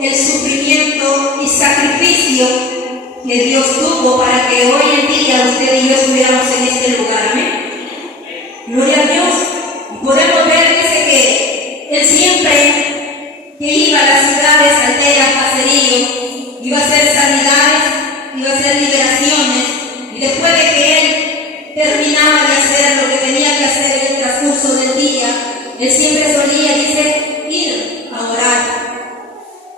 el sufrimiento y sacrificio que Dios tuvo para que hoy en día usted y yo estuviéramos en este lugar. Amén. Gloria a Dios. Podemos ver, dice que Él siempre que iba a las ciudades, aldeas, caseríos, iba a hacer sanidades, iba a hacer liberaciones, y después de que Él terminaba de hacer lo que tenía que hacer en el transcurso del día, Él siempre solía, dice, ir a orar.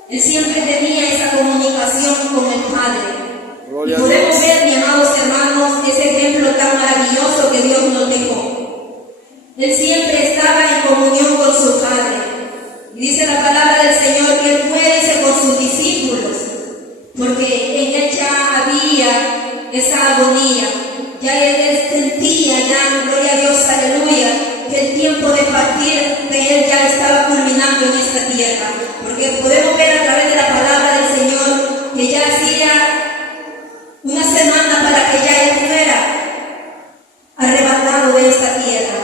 Él siempre tenía esa comunicación con el Padre. Y podemos ver, mis amados hermanos, ese ejemplo tan maravilloso que Dios nos dejó. Él siempre estaba en comunión con su Padre. Y dice la palabra del Señor que Él fue, dice, con sus discípulos, porque en Él ya había esa agonía. Ya Él sentía, ya, gloria a Dios, aleluya, que el tiempo de partir de Él ya estaba culminando en esta tierra. Porque podemos ver a través de la palabra del Señor que ya hacía una semana para que ya Él fuera arrebatado de esta tierra.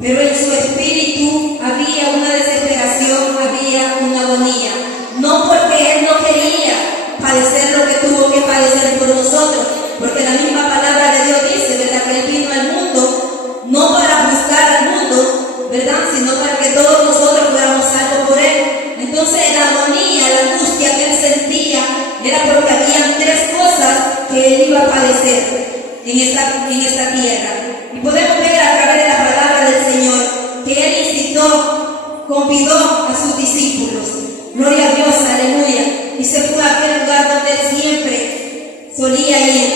Pero en su espíritu había una desesperación, había una agonía. No porque Él no quería padecer lo que tuvo que padecer por nosotros, porque la misma palabra de Dios dice, ¿verdad?, que Él vino al mundo no para juzgar al mundo, ¿verdad?, sino para que todos nosotros fuéramos salvos por Él. Entonces la agonía, la angustia que Él sentía era porque habían tres cosas que Él iba a padecer en esta tierra. Y podemos ver a través de la palabra del Señor que Él incitó, convidó a sus discípulos. Gloria a Dios, aleluya. Y se fue a aquel lugar donde Él siempre solía ir.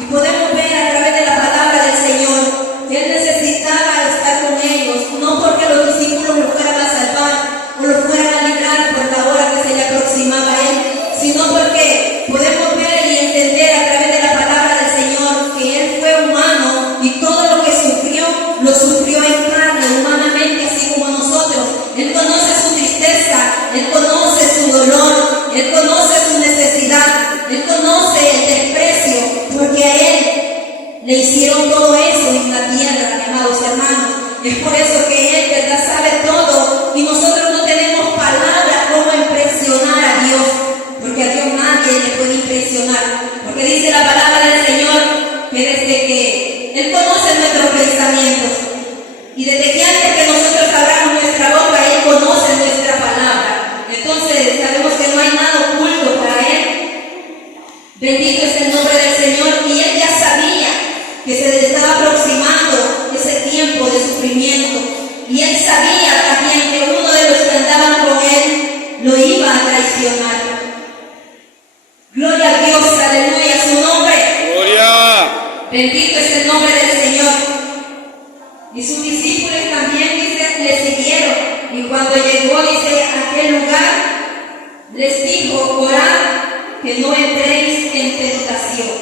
Y podemos ver a través de la palabra del Señor que Él necesitaba estar con ellos, no porque los discípulos lo fueran a salvar o lo fueran a librar por la hora que se le aproximaba a Él, sino porque podemos ver y entender a través de la palabra del Señor que Él fue humano y todo lo que sufrió, lo sufrió en carne, humanamente, así como nosotros. Él conoce su tristeza, Él conoce su dolor, Él conoce su necesidad, Él conoce el desprecio, porque a Él le hicieron todo eso en la tierra, amados hermanos. Es por eso que Él, ¿verdad?, sabe todo, y nosotros no tenemos palabras como impresionar a Dios, porque a Dios nadie le puede impresionar, porque dice la palabra del Señor que desde que Él conoce nuestros pensamientos, y desde que antes que nosotros abramos nuestra boca, Él conoce nuestra palabra. Entonces sabemos que no hay nada oculto para Él. Bendito es el nombre del Señor. Y Él ya sabía que se le estaba aproximando ese tiempo de sufrimiento, y Él sabía también que uno de los que andaban con Él lo iba a traicionar. Gloria a Dios, aleluya, a su nombre. Gloria. Bendito es el nombre del Señor. Y sus discípulos también, dice, le siguieron. Y cuando llegó, dice, a aquel lugar, les dijo, orad que no entréis en tentación.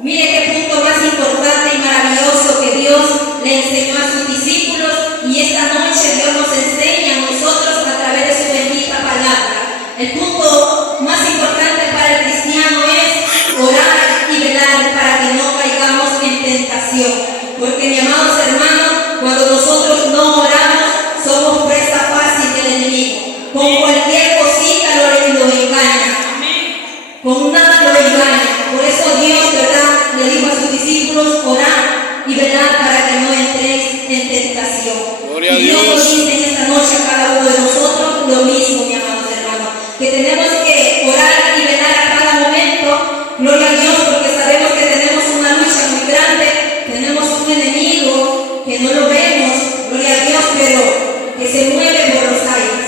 Mire qué punto más importante y maravilloso que Dios le enseñó a sus discípulos, y esta noche Dios nos enseña a nosotros a través de su bendita palabra. El punto más importante para el cristiano es orar y velar para que no caigamos en tentación. Porque, mis amados hermanos, cuando nosotros no oramos, somos presa fácil del enemigo. Con cualquier cosita lo engaña. Con nada lo engaña. Por eso Dios, ¿verdad?, le dijo a sus discípulos, orar y velar para que no entréis en tentación. Gloria a y Dios nos Dios. dice en esta noche a cada uno de nosotros lo mismo, mis amados hermanos, que tenemos que orar y velar a cada momento. Gloria a Dios, porque sabemos que tenemos una lucha muy grande, tenemos un enemigo que no lo vemos, gloria a Dios, pero que se mueve por los aires.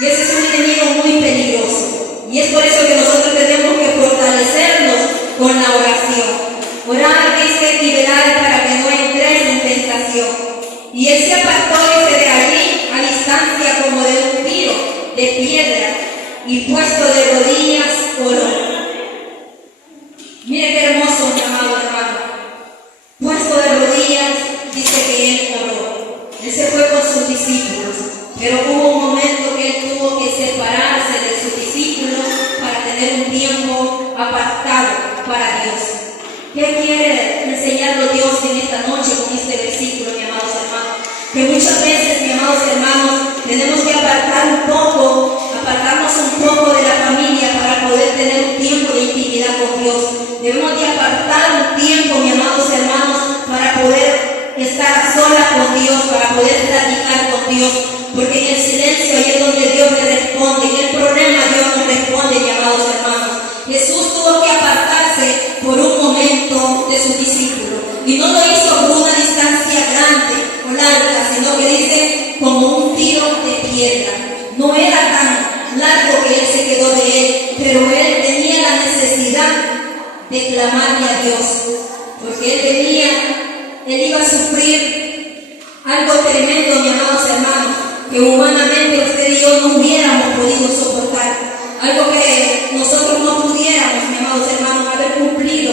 Y ese es un enemigo muy peligroso. Y es por eso que nosotros tenemos que fortalecernos con la oración. Orar, dice, y velar para que no entres en tentación. Y Él se apartó, dice, de allí a distancia como de un tiro de piedra, y puesto de rodillas oró. Mire qué hermoso, mi amado hermano. Puesto de rodillas, dice que Él oró. Él se fue con sus discípulos, pero hubo un momento que Él tuvo que separarse de sus discípulos para tener un tiempo apartado para Dios. ¿Qué quiere enseñarnos Dios en esta noche con este versículo, mis amados hermanos? Que muchas veces, mis amados hermanos, tenemos que apartarnos un pero él tenía la necesidad de clamarle a Dios, porque él iba a sufrir algo tremendo, mis amados hermanos, que humanamente usted y yo no hubiéramos podido soportar, algo que nosotros no pudiéramos, mis amados hermanos, haber cumplido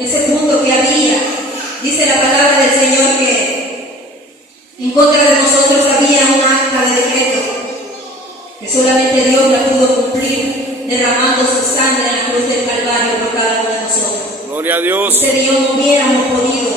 ese punto que había. Dice la palabra del Señor que en contra de nosotros había un acta de decreto que solamente Dios la pudo cumplir, derramando su sangre en la cruz del Calvario por cada uno de nosotros. Gloria a Dios. Usted y yo no hubiéramos podido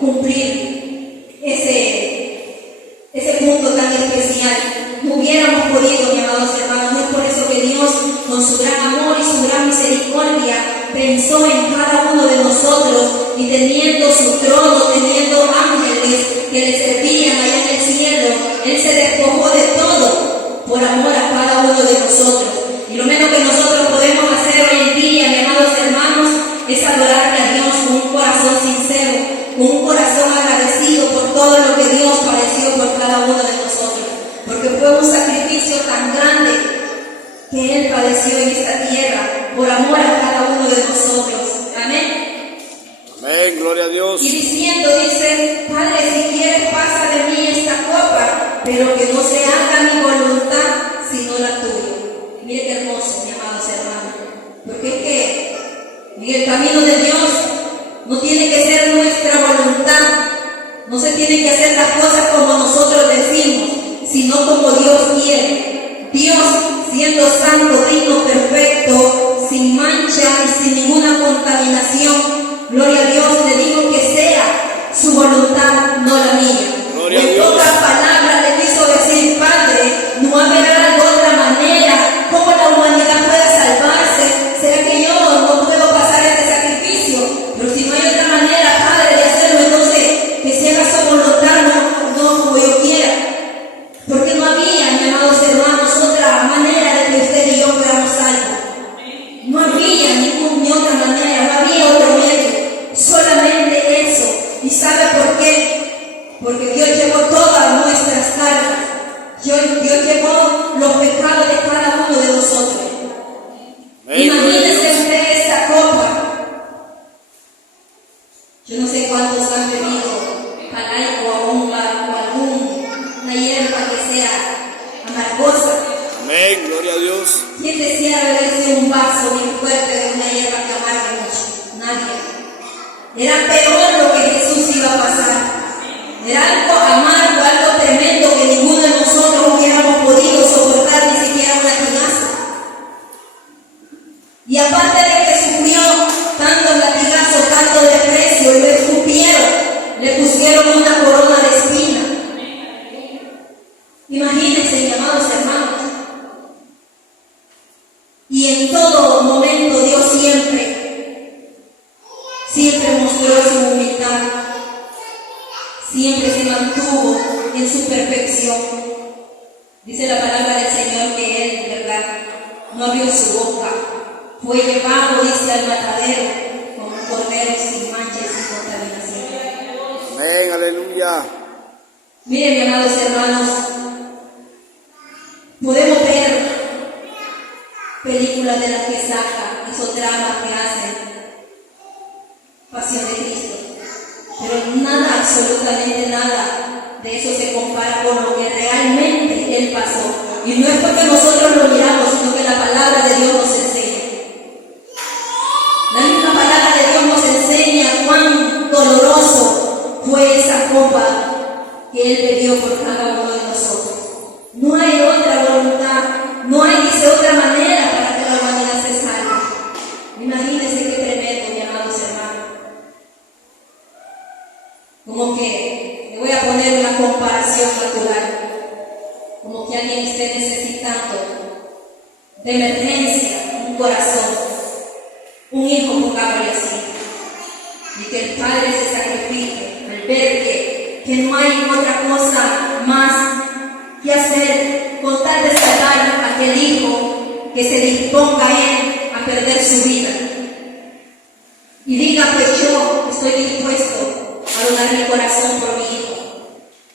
cumplir ese punto tan especial. No hubiéramos podido, mis amados hermanos. No es por eso que Dios, con su gran amor y su gran misericordia, pensó en cada uno de nosotros, y teniendo su trono, teniendo ángeles que le servían allá en el cielo, Él se despojó de todo por amor a cada uno de nosotros. Y lo menos que nosotros podemos hacer hoy en día, mis amados hermanos, es adorarle a Dios con un corazón sincero, con un corazón agradecido por todo lo que Dios padeció por cada uno de nosotros, porque fue un sacrificio tan grande que Él padeció en esta tierra por amor a cada uno de nosotros. Amén. Amén, gloria a Dios. Y diciendo, dice: Padre, si quieres, pasa de mí esta copa, pero que no se haga mi voluntad sino la tuya. Mire qué hermoso, mis amados hermanos, porque es que en el camino de Dios no tiene que ser nuestra voluntad, no se tiene que hacer las cosas como nosotros decimos, sino como Dios quiere. Dios, siendo santo, digno, perfecto, sin mancha y sin ninguna contaminación, gloria a Dios, le digo que sea su voluntad, no la mía. Gloria a En Dios. otras palabras le quiso decir: Padre, no habrá otra manera como la humanidad pueda salvarse. ¿Será que yo no puedo pasar este sacrificio? Pero si no hay otra manera, Padre, de hacerlo, entonces que se haga su voluntad, no como yo quiera. Porque no había, mis amados hermanos, otra manera de que usted y yo fuéramos salvos. No había ni otra manera, no había otro medio, solamente eso. ¿Y sabe por qué? Porque Dios llevó todas nuestras cargas. Dios llevó los pecados de cada uno de nosotros. Imagínese usted esta copa. Yo no sé cuántos han bebido calaico o alguna hierba que sea amargosa. Amén, gloria a Dios. ¿Quién decía beberse un vaso bien fuerte de una hierba que amargue mucho? Nadie. Era peor lo que Jesús iba a pasar. Era algo amargo, algo tremendo que ninguno de nosotros hubiéramos podido soportar, ni siquiera una latigazo. Y aparte de que sufrió tantos latigazos, tanto desprecio, y lo escupieron, le pusieron una corona de espina. Imagínense, mis amados hermanos. Y en todo momento Dios siempre mostró su humildad, siempre se mantuvo en su perfección. Dice la palabra del Señor que Él, ¿verdad?, no abrió su boca, fue llevado, dice, al matadero como un cordero sin mancha y sin contaminación. Amén, aleluya. Miren, mis amados hermanos, podemos ver películas de las que sacan, esos dramas que hacen, Pasión de Cristo, pero nada, absolutamente nada de eso se compara con lo que realmente Él pasó. Y no es porque nosotros lo miramos, sino que la palabra de Dios nos enseña. La misma palabra de Dios nos enseña cuán doloroso fue esa copa que Él bebió por cada uno de nosotros. No hay otra voluntad, no hay, dice, otra manera para que la humanidad se salve. Imagínense qué tremendo, mis amados hermanos. Como que, le voy a poner una comparación natural, como que alguien esté necesitando de emergencia un corazón, un hijo, pongámosle así, y que el padre se sacrifique al ver que no hay otra cosa más que hacer con tal de salvar a aquel hijo, que se disponga él a perder su vida y diga: pues yo estoy dispuesto a donar mi corazón por mi hijo,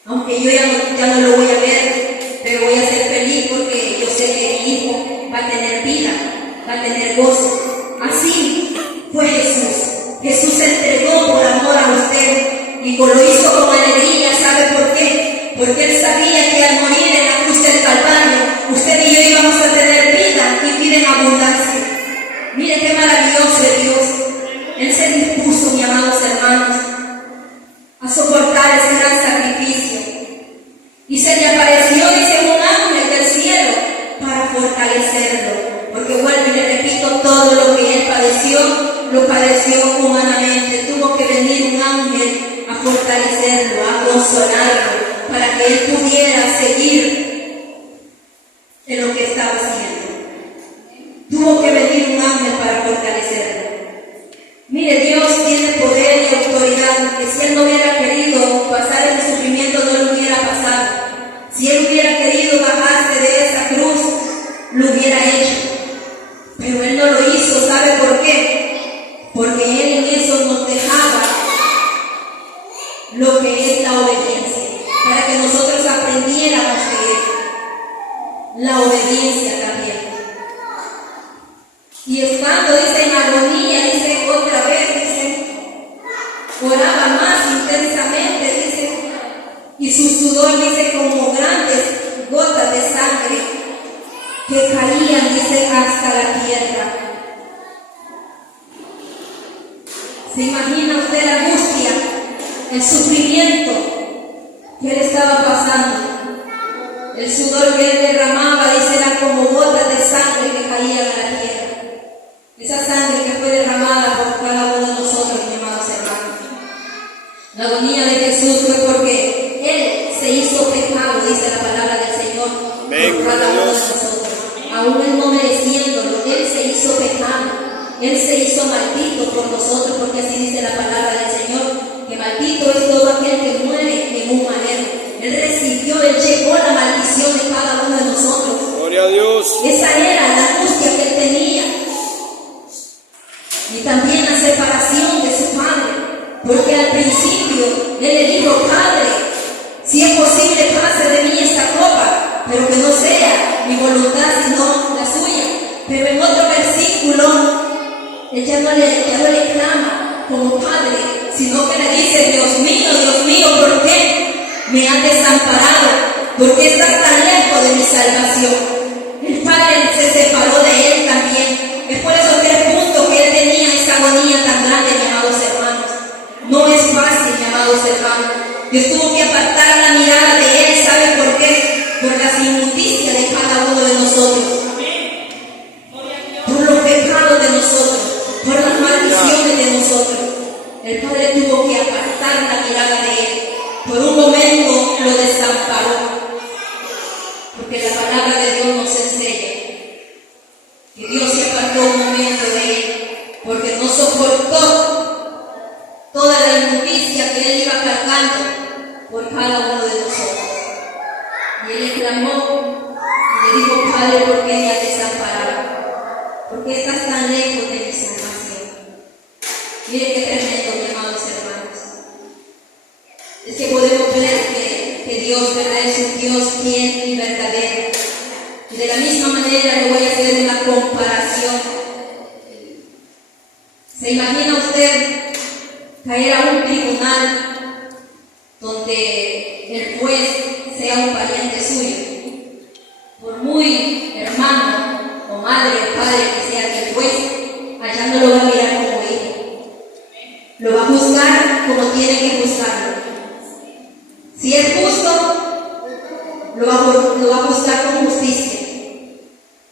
aunque yo ya no lo voy a ver, pero voy a ser feliz porque yo sé que mi hijo va a tener vida, va a tener gozo. Así fue Jesús. Jesús se entregó por amor a usted y lo hizo con alegría. ¿Sabe por qué? Porque Él sabía que al morir en la cruz del Calvario, usted y yo íbamos a tener vida y vida en abundancia. Mire qué maravilloso es Dios. Él se dispuso, mis amados hermanos, a soportar ese gran sacrificio. Y se le apareció, dice, un ángel del cielo para fortalecerlo. Porque vuelvo y le repito, todo lo que Él padeció, lo padeció humanamente. Tuvo que venir un ángel a fortalecerlo, a consolarlo, para que Él pudiera seguir en lo que estaba haciendo. Tuvo que venir un ángel para fortalecerlo. Mire, Dios tiene poder y autoridad, que si Él no hubiera querido pasar el sufrimiento, no lo hubiera pasado. Si Él hubiera querido bajarse de esa cruz, lo hubiera hecho. Pero Él no lo hizo. ¿Sabe por qué? Porque Él en eso nos dejaba lo que es la obediencia, para que nosotros aprendiéramos de Él. La obediencia también. Y estando, dice, en agonía, dice otra vez, dice, oraba más intensamente, dice, y su sudor, dice, como grandes gotas de sangre que caían, dice, hasta la tierra. ¿Se imagina usted la angustia, el sufrimiento que Él estaba pasando? El sudor que Él derramaba, dice, era como gotas de sangre que caían a la tierra. Esa sangre que fue derramada por cada uno de nosotros, mis amados hermanos. La agonía de Jesús fue porque Él se hizo pecado, dice la palabra del Señor, por cada uno de nosotros. Aún Él no mereciéndolo, Él se hizo pecado. Él se hizo maldito por nosotros, porque así dice la palabra del Señor, que maldito es todo aquel que muere en un madero. Él recibió, Él llevó la maldición de cada uno de nosotros. Gloria a Dios. Esa era la angustia que Él tenía. Y también la separación de su padre, porque al principio Él le dijo, Padre, si es posible, pase de mí esta copa, pero que no sea mi voluntad sino la suya. Pero en otro versículo Él ya no le clama como Padre, sino que le dice, Dios mío, ¿por qué me has desamparado? ¿Por qué estás tan lejos de mi salvación? El Padre se separó de Él también. Es por esos 3 puntos que Él tenía esa agonía tan grande, mis amados hermanos. No es fácil, mis amados hermanos. Dios tuvo que apartar la mirada de Él. ¿Sabe por qué? Por las injusticias de cada uno de nosotros. Por los pecados de nosotros. Por las maldiciones de nosotros. El Padre tuvo que apartar la mirada de Él. Por un momento lo desamparó. Porque la palabra de Dios nos enseña que Dios se apartó un momento de Él, porque no soportó toda la injusticia que Él iba cargando por cada uno de nosotros. Y Él le clamó y le dijo, Padre, ¿por qué me has desamparado? ¿Por qué estás tan lejos de mi salvación? Mire qué tremendo, mis amados hermanos. Es que podemos ver que Dios, ¿verdad?, es un Dios fiel y verdadero. Y de la misma manera le voy a hacer una comparación. ¿Se imagina usted caer a un tribunal donde el juez sea un pariente suyo? Por muy hermano o madre o padre que sea que el juez, allá no lo va a mirar como hijo. Lo va a juzgar como tiene que juzgarlo. Si es justo, lo va a juzgar con justicia.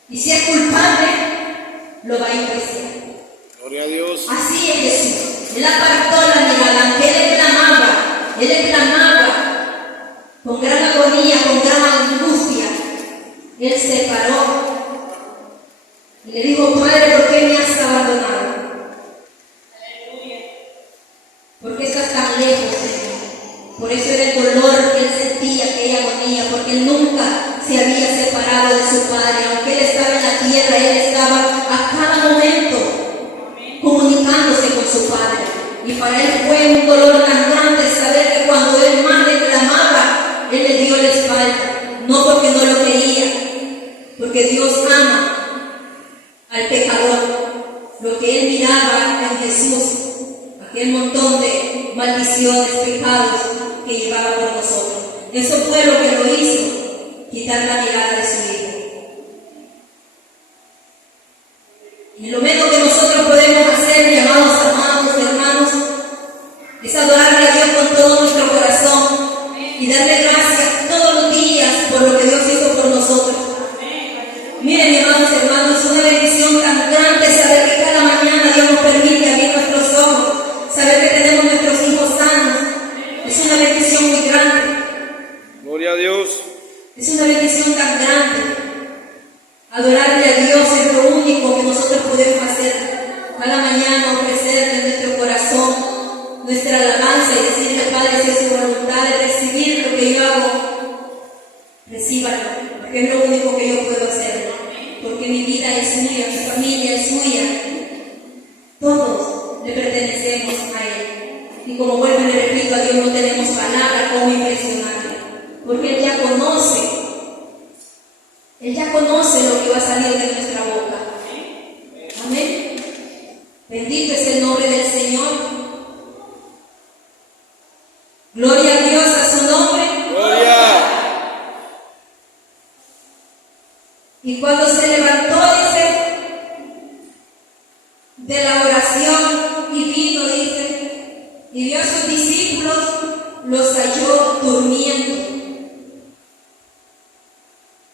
Y si es culpable, lo va a enjuiciar. Gloria a Dios. Así es Jesús. Él apartó la mirada, aunque Él le clamaba con gran agonía, con gran angustia. Él se paró y le dijo, Padre, ¿por qué me has abandonado? ¿Por qué estás tan lejos, Señor? Por eso era el dolor que Él sentía, aquella agonía, porque Él nunca se había separado de su Padre. Aunque Él estaba en la tierra, Él estaba a cada momento comunicándose con su Padre. Y para Él fue un dolor tan grande saber que cuando Él más le clamaba, Él le dio la espalda. No porque no lo quería, porque Dios ama al pecador, lo que él miraba en Jesús, aquel montón de maldiciones, pecados que llevaba por nosotros. Eso fue lo que lo hizo quitar la mirada de su hijo. Y lo menos que nosotros podemos hacer, mi amados hermanos, es adorarle a Dios con todo nuestro corazón y darle gracias todos los días por lo que Dios hizo por nosotros. Miren, mis amados hermanos, es una bendición tan grande saber que cada mañana Dios nos permite abrir nuestros ojos, saber que tenemos nuestros hijos sanos. Es una bendición muy grande. Gloria a Dios. Es una bendición tan grande. Adorarle a Dios es lo único que nosotros podemos hacer. Cada mañana ofrecerle nuestro corazón, nuestra alabanza y decirle, Padre, si es su voluntad de recibir lo que yo hago, recíbalo, porque es lo único que yo puedo hacer. Porque mi vida es suya, mi familia es suya. Todos le pertenecemos a Él. Y como vuelvo y le repito, a Dios no tenemos palabra como impresionante, porque Él ya conoce lo que va a salir de nuestra boca. Amén. Bendito es el nombre del Señor. Gloria a Dios, a su nombre. Gloria. Y cuando se levantó, dice, de la oración y vino, dice, y vio a sus discípulos, los halló durmiendo.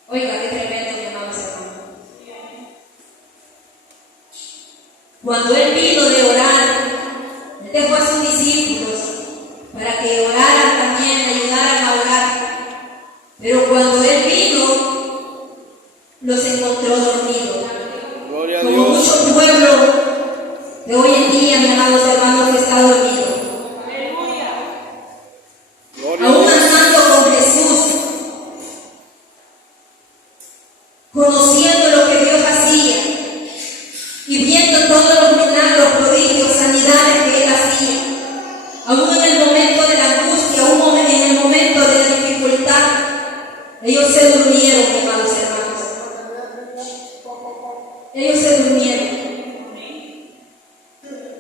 Oiga, qué tremendo, mi amados hermanos. Cuando él vino de orar, él dejó a sus discípulos para que oraran también, ayudaran a orar. Pero cuando él vino, los encontró dormidos. Gloria a Como Dios. mucho pueblo de hoy en día, mis amados hermanos, que está dormido. Gloria a Aún Dios. andando con Jesús, conociendo lo que Dios hacía y viendo todos los milagros, prodigios, sanidades que Él hacía, aún en el momento de la angustia, aún en el momento de la dificultad, ellos se durmieron, mis amados hermanos. Ellos se durmieron.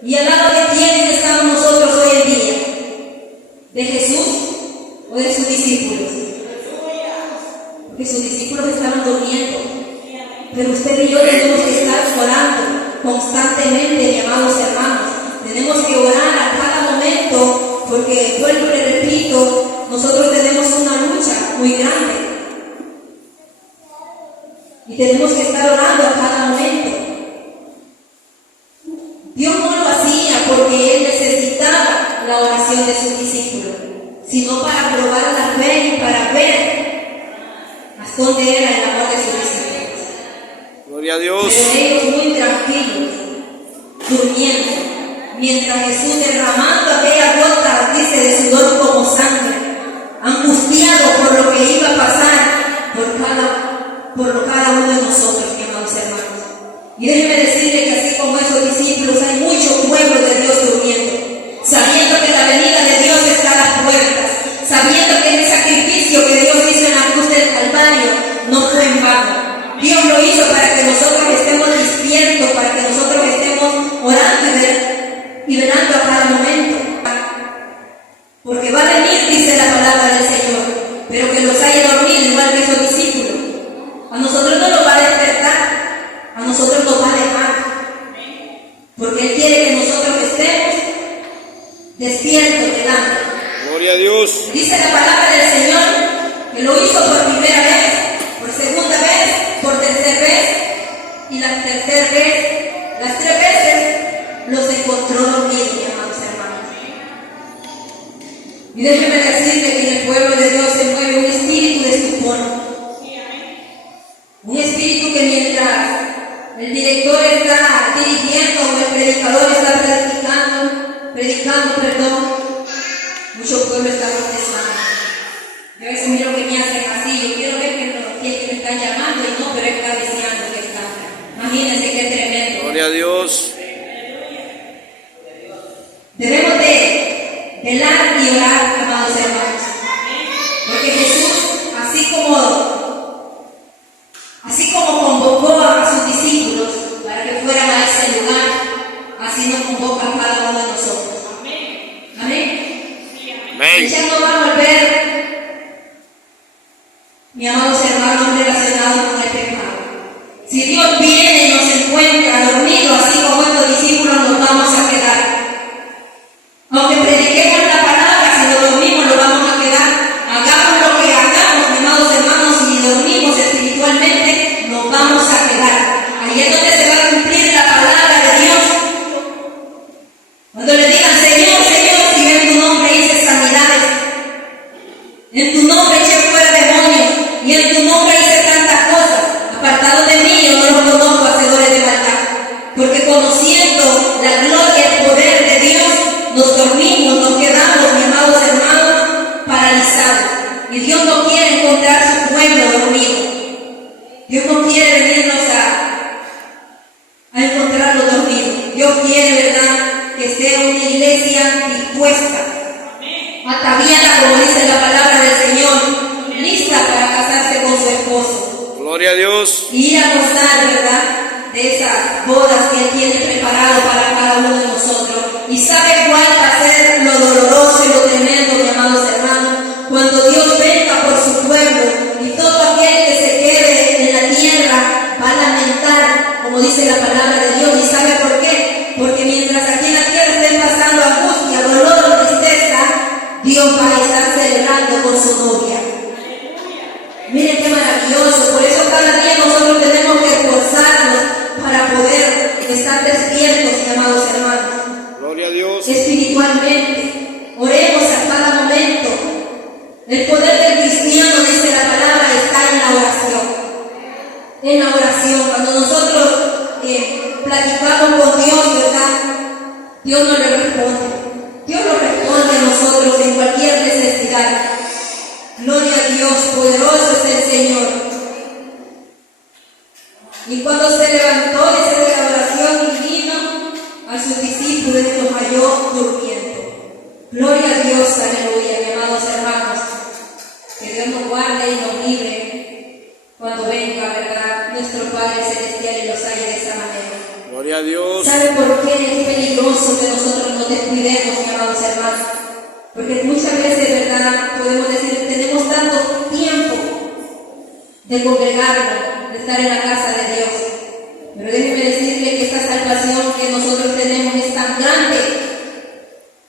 ¿Y al lado de quién estamos nosotros hoy en día? ¿De Jesús o de sus discípulos? Porque sus discípulos estaban durmiendo. Pero usted y yo tenemos que estar orando constantemente, mis amados hermanos. Tenemos que orar a cada momento, porque vuelvo y le repito, nosotros tenemos una lucha muy grande. Y tenemos que estar orando a cada momento. Dios no lo hacía porque Él necesitaba la oración de sus discípulos, sino para probar la fe y para ver hasta dónde era el amor de sus discípulos. Gloria a Dios. Pero ellos muy tranquilos, durmiendo, mientras Jesús derramando aquella gota, dice, de sudor como sangre, angustiado por lo que iba a pasar por cada uno de nosotros, mis amados hermanos. Y déjeme decirle que así como esos discípulos, hay mucho pueblo de Dios durmiendo, sabiendo que la venida de Dios está a las puertas, sabiendo que el sacrificio que Dios hizo en la cruz del Calvario no fue en vano. Dios lo hizo para que nosotros estemos despiertos, para que nosotros estemos orando y velando a cada momento. Porque va a venir, dice la palabra del Señor, pero que los haya dormido igual que esos discípulos. A nosotros no nos va a despertar, a nosotros nos va a dejar. Porque Él quiere que nosotros estemos despiertos delante. Gloria a Dios. Dice la palabra del Señor que lo hizo por primera vez, por segunda vez, por tercera vez y la tercera vez, las 3 veces los encontró dormidos, mis amados hermanos. Y déjeme decirle que en el pueblo de Dios se mueve un espíritu de estupor, un espíritu que mientras el director está dirigiendo o el predicador está predicando, mucho pueblo está protestando. Yo a veces miro que me hacen así, yo quiero ver que me están llamando y no, pero está deseando que está. Imagínense qué tremendo. Gloria a Dios. Debemos de velar y orar, amados hermanos. Porque Jesús, así como convocó a sus discípulos para dispuesta, ataviada, como dice la palabra del Señor, lista para casarse con su esposo. Gloria a Dios. Y ir a gozar, ¿verdad?, de esas bodas que Él tiene preparado para cada uno de nosotros. Y sabe cuál va a ser lo doloroso y lo tremendo, mis amados hermanos, cuando Dios venga por su pueblo y todo aquel que se quede en la tierra va a lamentar, como dice la palabra de Dios. ¿Y sabe por qué? Porque mientras aquí en la tierra estén pasando angustia, dolor o tristeza, Dios va a estar celebrando con su novia. Miren qué maravilloso. Por eso cada día nosotros tenemos que esforzarnos para poder estar despiertos, mis amados hermanos. Gloria a Dios. Espiritualmente, oremos a cada momento. El poder del cristiano, dice la palabra, está en la oración. En la oración, cuando nosotros platicamos con Dios, ¿verdad?, Dios no le responde. Dios nos responde a nosotros en cualquier necesidad. Gloria a Dios, poderoso es el Señor. Y cuando se levantó de la oración y vino a sus discípulos, los halló durmiendo. Gloria a Dios, aleluya, mis amados hermanos. Que Dios nos guarde y nos libre cuando venga, ¿verdad?, nuestro Padre Celestial y los halle de esa manera. Gloria a Dios. ¿Sabe por qué es peligroso que nosotros nos descuidemos, mis amados hermanos? Porque muchas veces, ¿verdad?, podemos decir, tenemos tanto tiempo de congregarnos, de estar en la casa de Dios. Pero déjeme decirle que esta salvación que nosotros tenemos es tan grande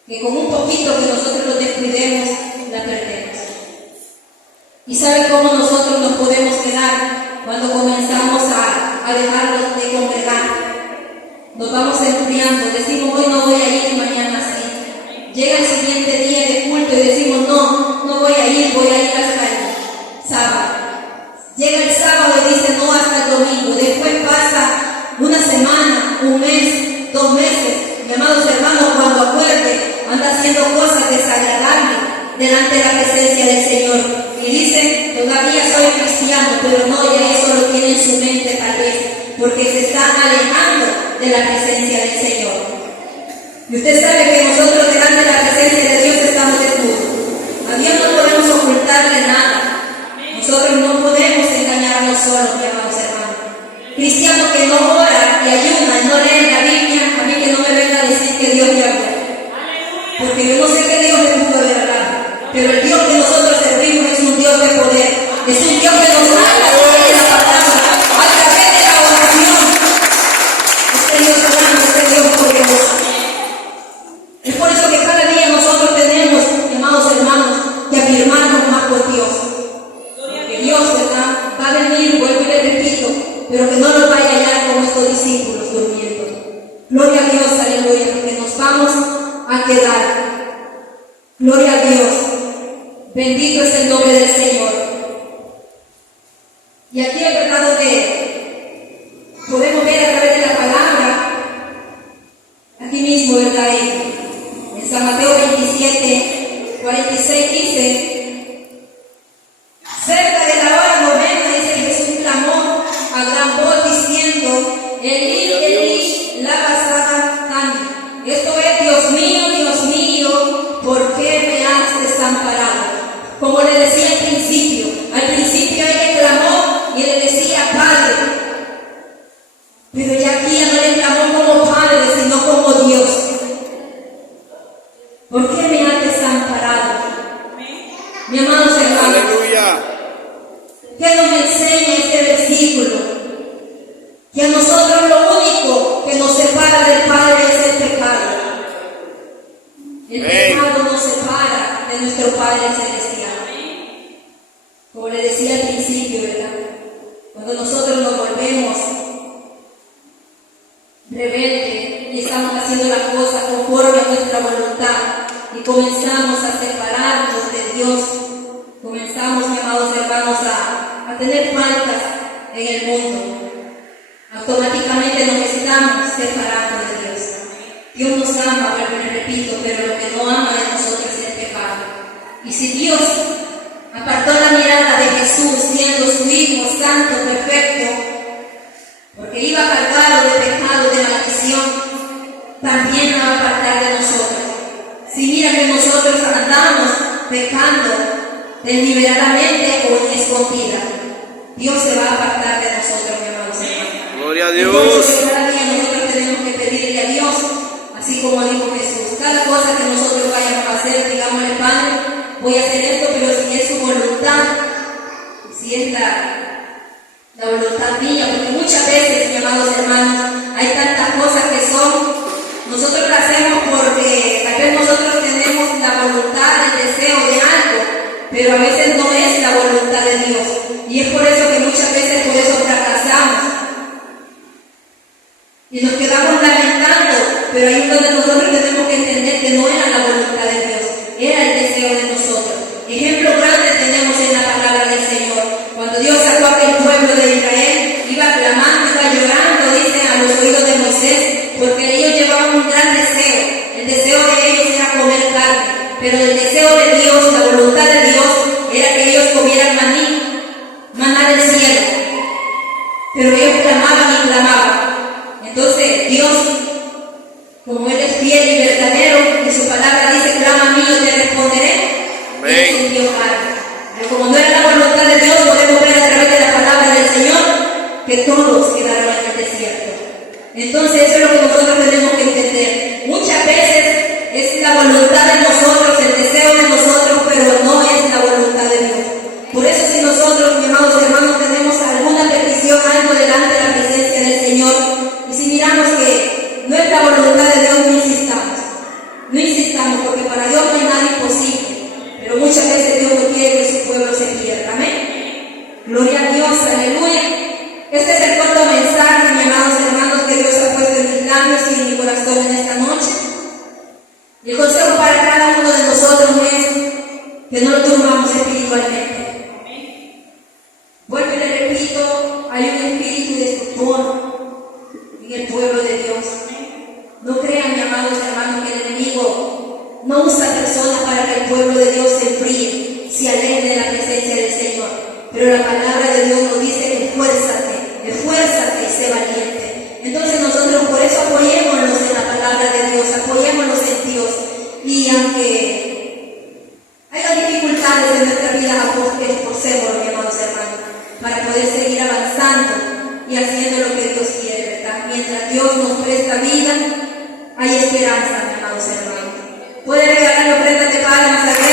que con un poquito que nosotros nos descuidemos, la perdemos. ¿Y sabe cómo nosotros nos podemos quedar cuando comenzamos a dejarnos de congregar? Nos vamos enfriando, decimos hoy no voy a ir, mañana sí. Llega el siguiente día de culto y decimos no voy a ir hasta el sábado. Llega el sábado y dice no hasta el domingo. Después pasa una semana, un mes, 2 meses. Mis amados hermanos, cuando acuerde, anda haciendo cosas desagradables delante de la presencia del Señor. Y dice, todavía soy cristiano, pero no, ya eso lo tiene en su mente tal vez, porque se está alejando de la presencia del Señor. Y usted sabe que nosotros delante de la presencia de Dios estamos desnudos. A Dios no podemos ocultarle nada. Nosotros no podemos engañarnos solos, mis amados hermanos. Cristiano que no ora y ayuna y no lee la Biblia, a mí que no me venga a decir que Dios le habló. Porque yo no sé qué Dios le pudo haber hablado. Pero el Dios que nosotros servimos es un Dios de poder. Es un Dios que nos habla a través de la palabra, a través de la oración. Este Dios grande, este Dios poderoso. Es por eso que cada día nosotros tenemos, amados hermanos, que afirmarnos más por Dios. Porque Dios, ¿verdad?, va a venir, vuelvo y le repito, pero que no nos vaya a hallar como estos discípulos durmiendo. Gloria a Dios, aleluya, porque nos vamos a quedar. Gloria a Dios. Bendito es el nombre del Señor. Y aquí es verdad que podemos ver a través de la palabra, aquí mismo, ¿verdad?, en San Mateo 27, 46 dice, cerca de la hora novena, dice, Jesús clamó a gran voz diciendo, Elí, Elí, lama sabactani. Esto es, Dios mío, ¿por qué me has desamparado? Como le decía al principio él clamó y le decía Padre, pero ya aquí ya no le clamó como Padre, sino como Dios. ¿Por qué me has desamparado? Mi amados hermanos, Aleluya. ¿qué nos enseña este versículo? Que a nosotros lo único que nos separa del Padre es el pecado. El pecado nos separa de nuestro Padre Celestial. Como le decía al principio, ¿verdad?, cuando nosotros nos volvemos rebeldes y estamos haciendo las cosas conforme a nuestra voluntad y comenzamos a separarnos de Dios, comenzamos, mis amados hermanos, a tener faltas en el mundo. Automáticamente nos estamos separando de Dios. Dios nos ama, vuelvo y repito, pero lo que no ama de nosotros es el pecado. Y si Dios apartó la mirada de Jesús siendo su Hijo santo, perfecto, porque iba cargado de pecado, de maldición, también va a apartar de nosotros. Si mira que nosotros andamos pecando deliberadamente o en escondida, Dios se va a apartar de nosotros, mi amados hermanos. Gloria a Entonces, Dios. cada día nosotros tenemos que pedirle a Dios, así como dijo Jesús, cada cosa que nosotros vayamos a hacer, digámosle, Padre, voy a hacer esto, pero si es su voluntad, si es la voluntad mía, porque muchas veces, mis amados hermanos, hay tantas cosas que nosotros las hacemos porque tal vez nosotros tenemos la voluntad, el deseo de algo, pero a veces no es la voluntad de Dios. Y es por eso que muchas veces por eso fracasamos. Y nos quedamos lamentando, pero ahí es donde nosotros tenemos que entender que no era la voluntad de Dios, era el deseo de nosotros. Ejemplo grande tenemos en la palabra del Señor. Cuando Dios sacó a aquel pueblo de Israel, iba clamando, iba llorando, dice, a los oídos de Moisés, porque ellos llevaban un gran deseo. El deseo de ellos era comer carne, pero el deseo de Dios, la voluntad de Dios, era que ellos comieran maná del cielo. Pero ellos clamaban y clamaban. Entonces Dios, como Él es fiel y verdadero, y su palabra dice, clama a mí, yo te responderé. Él es un Dios claro. Pero como no era la voluntad de Dios, podemos ver a través de la palabra del Señor que todos quedaron en el desierto. Entonces eso es lo que nosotros tenemos que entender. Muchas veces es la voluntad de nosotros, el deseo de nosotros, pero no es la voluntad de Dios. Por eso si nosotros, mis amados hermanos, tenemos alguna petición, algo delante de la presencia del Señor, y si miramos que no es la voluntad de Dios, no insistamos. No insistamos, porque para Dios no hay nada imposible. Pero muchas veces Dios no quiere que su pueblo se pierda. Amén. Gloria a Dios, aleluya. Este es el corto mensaje, mis amados hermanos, que Dios ha puesto en mis labios y en mi corazón en esta noche. Y el consejo para cada uno de nosotros es que no lo durmamos espiritualmente. Vuelvo y le repito, hay un espíritu destructor en el pueblo de Dios. No crean, mis amados hermanos, que el enemigo no usa personas para que el pueblo de Dios se enfríe, se aleje de la presencia del Señor. Pero la palabra de Dios nos dice, esfuérzate y sé valiente. Entonces nosotros por eso apoyémonos en la palabra de Dios, apoyémonos en Dios. Y aunque haya dificultades en nuestra vida, esforcémonos, mis amados hermanos, para poder seguir avanzando y haciendo lo que Dios quiere, ¿verdad? Mientras Dios nos presta vida, hay esperanza, mis amados hermanos. Puede regalar ofrendas de palmas a